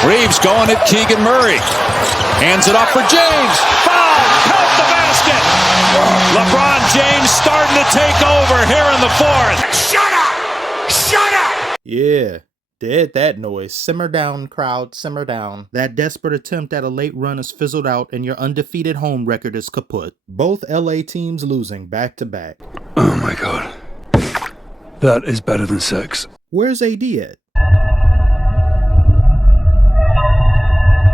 Reeves going at Keegan Murray. Hands it off for James. Foul! Count the basket! LeBron James starting to take over here in the fourth. Shut up! Shut up! Yeah. Dead that noise. Simmer down, crowd. Simmer down. That desperate attempt at a late run is fizzled out and your undefeated home record is kaput. Both LA teams losing back to back. Oh my God. That is better than sex. Where's AD at?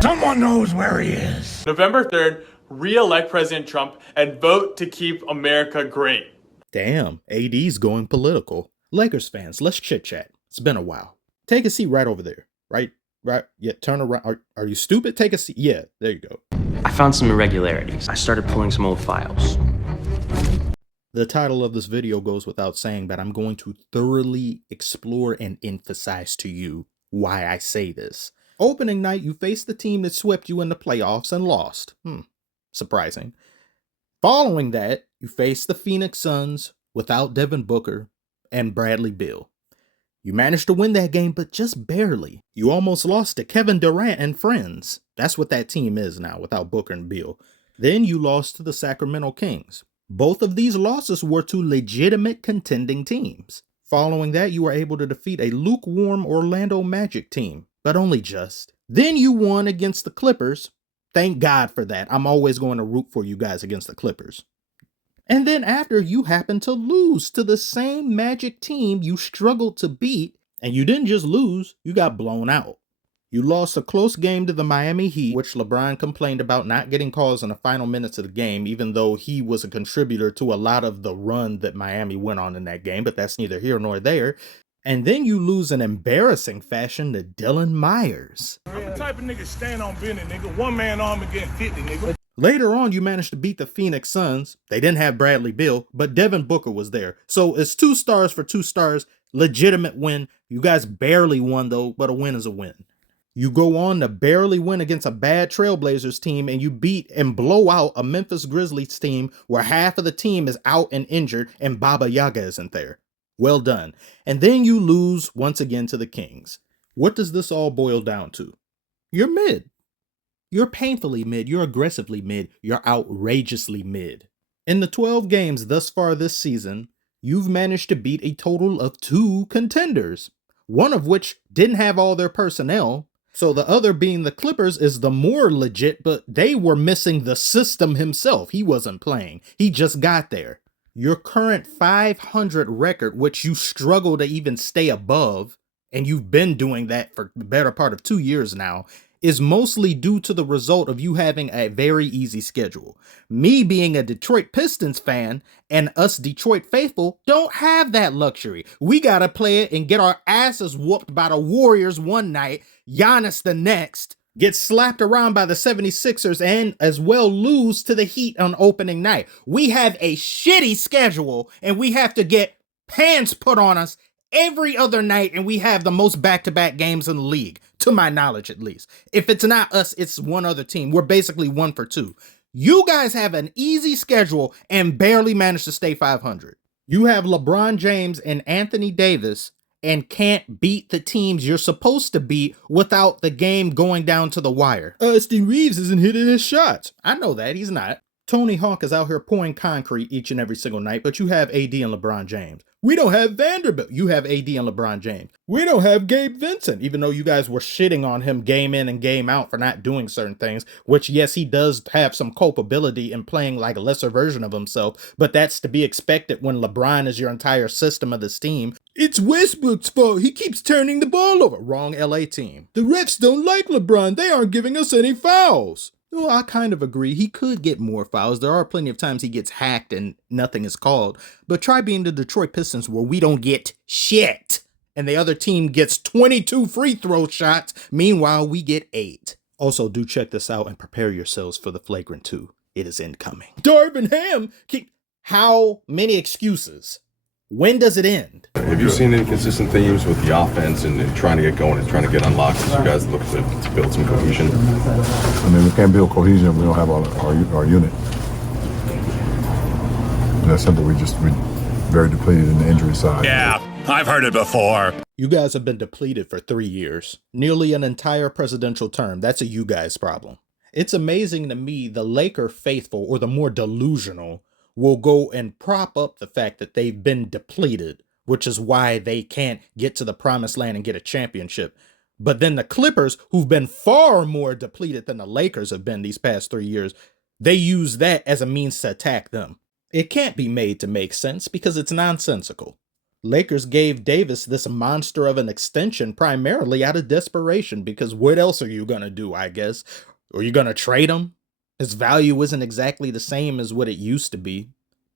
Someone knows where he is. November 3rd, re-elect President Trump and vote to keep America great. Damn, AD's going political. Lakers fans, let's chit-chat. It's been a while. Take a seat right over there. Right? Yeah, turn around. Are you stupid? Take a seat. Yeah, there you go. I found some irregularities. I started pulling some old files. The title of this video goes without saying, but I'm going to thoroughly explore and emphasize to you why I say this. Opening night, you faced the team that swept you in the playoffs and lost. Surprising. Following that, you faced the Phoenix Suns without Devin Booker and Bradley Beal. You managed to win that game, but just barely. You almost lost to Kevin Durant and friends. That's what that team is now, without Booker and Beal. Then you lost to the Sacramento Kings. Both of these losses were to legitimate contending teams. Following that, you were able to defeat a lukewarm Orlando Magic team, but only just. Then you won against the Clippers. Thank God for that. I'm always going to root for you guys against the Clippers. And then after, you happened to lose to the same Magic team you struggled to beat, and you didn't just lose, you got blown out. You lost a close game to the Miami Heat, which LeBron complained about not getting calls in the final minutes of the game, even though he was a contributor to a lot of the run that Miami went on in that game, but that's neither here nor there. And then you lose in embarrassing fashion to Dylan Myers. I'm the type of nigga stand on business, nigga. One man arm against 50, nigga. Later on, you managed to beat the Phoenix Suns. They didn't have Bradley Beal, but Devin Booker was there. So it's 2 stars for 2 stars. Legitimate win. You guys barely won, though, but a win is a win. You go on to barely win against a bad Trailblazers team, and you beat and blow out a Memphis Grizzlies team where half of the team is out and injured, and Baba Yaga isn't there. Well done. And then you lose once again to the Kings. What does this all boil down to? You're mid. You're painfully mid, you're aggressively mid, you're outrageously mid. In the 12 games thus far this season, you've managed to beat a total of 2 contenders, one of which didn't have all their personnel, so the other being the Clippers is the more legit, but they were missing the system himself. He wasn't playing, he just got there. Your current 500 record, which you struggle to even stay above, and you've been doing that for the better part of 2 years now, is mostly due to the result of you having a very easy schedule. Me being a Detroit Pistons fan and us Detroit faithful don't have that luxury. We gotta play it and get our asses whooped by the Warriors one night, Giannis the next, get slapped around by the 76ers, and as well lose to the Heat on opening night. We have a shitty schedule and we have to get pants put on us every other night, and we have the most back-to-back games in the league, to my knowledge at least. If it's not us, it's one other team. We're basically 1 for 2. You guys have an easy schedule and barely manage to stay 500. You have LeBron James and Anthony Davis and can't beat the teams you're supposed to beat without the game going down to the wire. Austin Reeves isn't hitting his shots. I know that, he's not. Tony Hawk is out here pouring concrete each and every single night, but you have AD and LeBron James. We don't have Vanderbilt. You have AD and LeBron James. We don't have Gabe Vincent, even though you guys were shitting on him game in and game out for not doing certain things, which, yes, he does have some culpability in playing like a lesser version of himself, but that's to be expected when LeBron is your entire system of this team. It's Westbrook's fault. He keeps turning the ball over. Wrong LA team. The refs don't like LeBron. They aren't giving us any fouls. Well, I kind of agree. He could get more fouls. There are plenty of times he gets hacked and nothing is called. But try being the Detroit Pistons where we don't get shit and the other team gets 22 free throw shots. Meanwhile, we get 8. Also, do check this out and prepare yourselves for the flagrant 2. It is incoming. Darvin Ham! How many excuses? When does it end? Have you seen any consistent themes with the offense and trying to get going and trying to get unlocked as you guys look to build some cohesion? I mean, we can't build cohesion if we don't have our unit. And that's simple. We're very depleted in the injury side. Yeah, I've heard it before. You guys have been depleted for 3 years. Nearly an entire presidential term. That's a you guys problem. It's amazing to me the Laker faithful, or the more delusional, will go and prop up the fact that they've been depleted, which is why they can't get to the promised land and get a championship. But then the Clippers, who've been far more depleted than the Lakers have been these past 3 years, they use that as a means to attack them. It can't be made to make sense because it's nonsensical. Lakers gave Davis this monster of an extension primarily out of desperation, because what else are you going to do, I guess? Are you going to trade him? His value isn't exactly the same as what it used to be.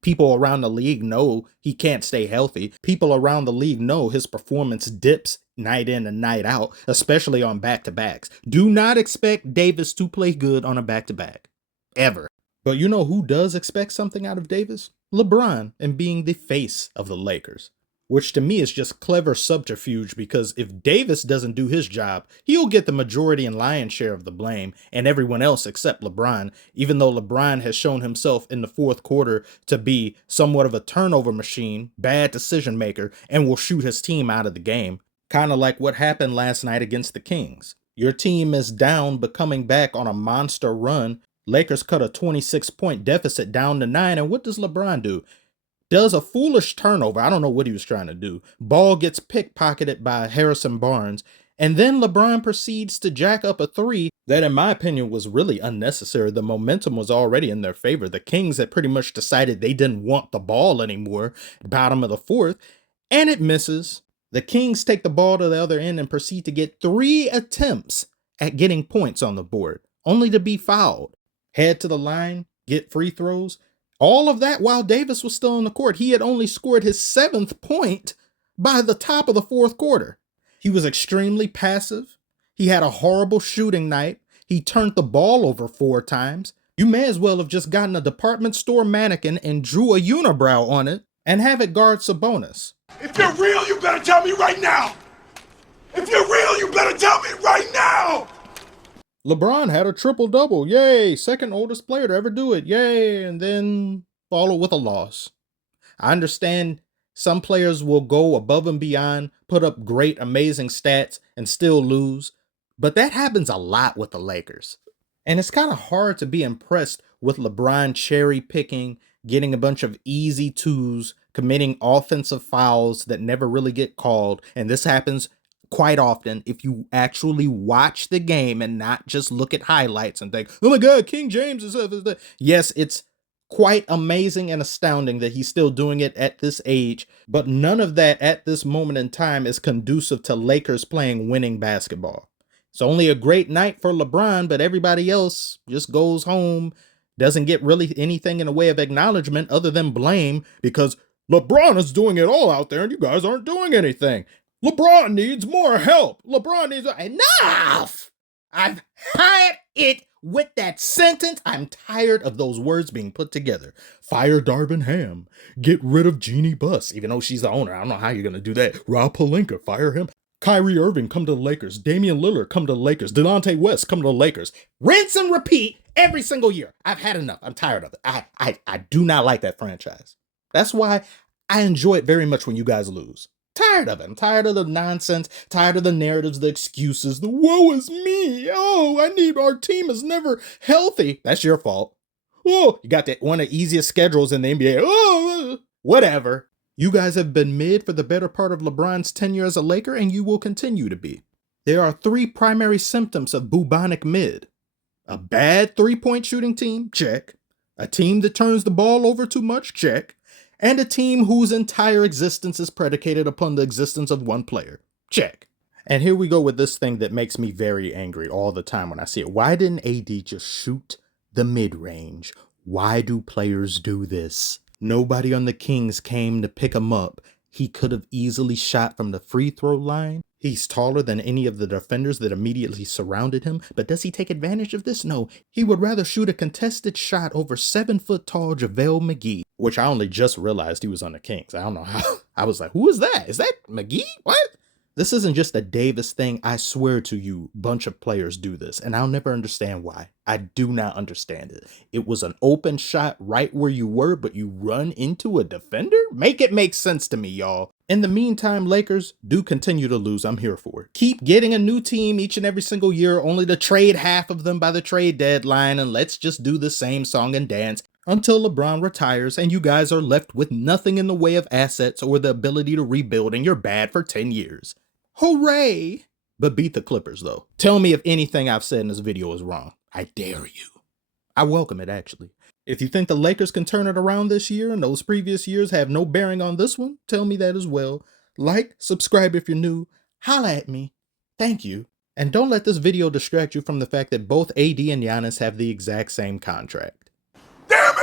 People around the league know he can't stay healthy. People around the league know his performance dips night in and night out, especially on back-to-backs. Do not expect Davis to play good on a back-to-back. Ever. But you know who does expect something out of Davis? LeBron, and being the face of the Lakers. Which to me is just clever subterfuge, because if Davis doesn't do his job, he'll get the majority and lion's share of the blame, and everyone else except LeBron, even though LeBron has shown himself in the fourth quarter to be somewhat of a turnover machine, bad decision maker, and will shoot his team out of the game. Kind of like what happened last night against the Kings. Your team is down but coming back on a monster run. Lakers cut a 26-point deficit down to 9, and what does LeBron do? Does a foolish turnover. I don't know what he was trying to do. Ball gets pickpocketed by Harrison Barnes, and then LeBron proceeds to jack up a three that, in my opinion, was really unnecessary. The momentum was already in their favor. The Kings had pretty much decided they didn't want the ball anymore, bottom of the fourth, and it misses. The Kings take the ball to the other end and proceed to get 3 attempts at getting points on the board, only to be fouled. Head to the line, get free throws. All of that while Davis was still on the court. He had only scored his 7th point by the top of the fourth quarter. He was extremely passive. He had a horrible shooting night. He turned the ball over 4 times. You may as well have just gotten a department store mannequin and drew a unibrow on it and have it guard Sabonis. If you're real, you better tell me right now. If you're real, you better tell me right now. LeBron had a triple-double. Yay. Second oldest player to ever do it. Yay. And then followed with a loss. I understand some players will go above and beyond, put up great, amazing stats, and still lose. But that happens a lot with the Lakers. And it's kind of hard to be impressed with LeBron cherry-picking, getting a bunch of easy twos, committing offensive fouls that never really get called. And this happens quite often if you actually watch the game and not just look at highlights and think, oh my God, King James is... Yes, it's quite amazing and astounding that he's still doing it at this age, but none of that at this moment in time is conducive to Lakers playing winning basketball. It's only a great night for LeBron, but everybody else just goes home, doesn't get really anything in the way of acknowledgement other than blame, because LeBron is doing it all out there and you guys aren't doing anything. LeBron needs more help. LeBron needs... Enough! I've had it with that sentence. I'm tired of those words being put together. Fire Darvin Ham. Get rid of Jeannie Buss, even though she's the owner. I don't know how you're going to do that. Rob Pelinka, fire him. Kyrie Irving, come to the Lakers. Damian Lillard, come to the Lakers. Delonte West, come to the Lakers. Rinse and repeat every single year. I've had enough. I'm tired of it. I do not like that franchise. That's why I enjoy it very much when you guys lose. Tired of it. I'm tired of the nonsense, tired of the narratives, the excuses, the woe is me. Oh, our team is never healthy. That's your fault. Oh, you got that one of the easiest schedules in the NBA. Oh, whatever. You guys have been mid for the better part of LeBron's tenure as a Laker, and you will continue to be. There are 3 primary symptoms of bubonic mid. A bad 3-point shooting team? Check. A team that turns the ball over too much? Check. And a team whose entire existence is predicated upon the existence of one player. Check. And here we go with this thing that makes me very angry all the time when I see it. Why didn't AD just shoot the mid-range? Why do players do this? Nobody on the Kings came to pick him up. He could have easily shot from the free throw line. He's taller than any of the defenders that immediately surrounded him, but does he take advantage of this? No, he would rather shoot a contested shot over 7-foot-tall JaVale McGee, which I only just realized he was on the Kings. I don't know how. I was like, who is that? Is that McGee? What? This isn't just a Davis thing. I swear to you, bunch of players do this, and I'll never understand why. I do not understand it. It was an open shot right where you were, but you run into a defender? Make it make sense to me, y'all. In the meantime, Lakers do continue to lose. I'm here for it. Keep getting a new team each and every single year, only to trade half of them by the trade deadline, and let's just do the same song and dance until LeBron retires and you guys are left with nothing in the way of assets or the ability to rebuild, and you're bad for 10 years. Hooray! But beat the Clippers, though. Tell me if anything I've said in this video is wrong. I dare you. I welcome it, actually. If you think the Lakers can turn it around this year and those previous years have no bearing on this one, tell me that as well. Like, subscribe if you're new, holla at me. Thank you. And don't let this video distract you from the fact that both AD and Giannis have the exact same contract. Damn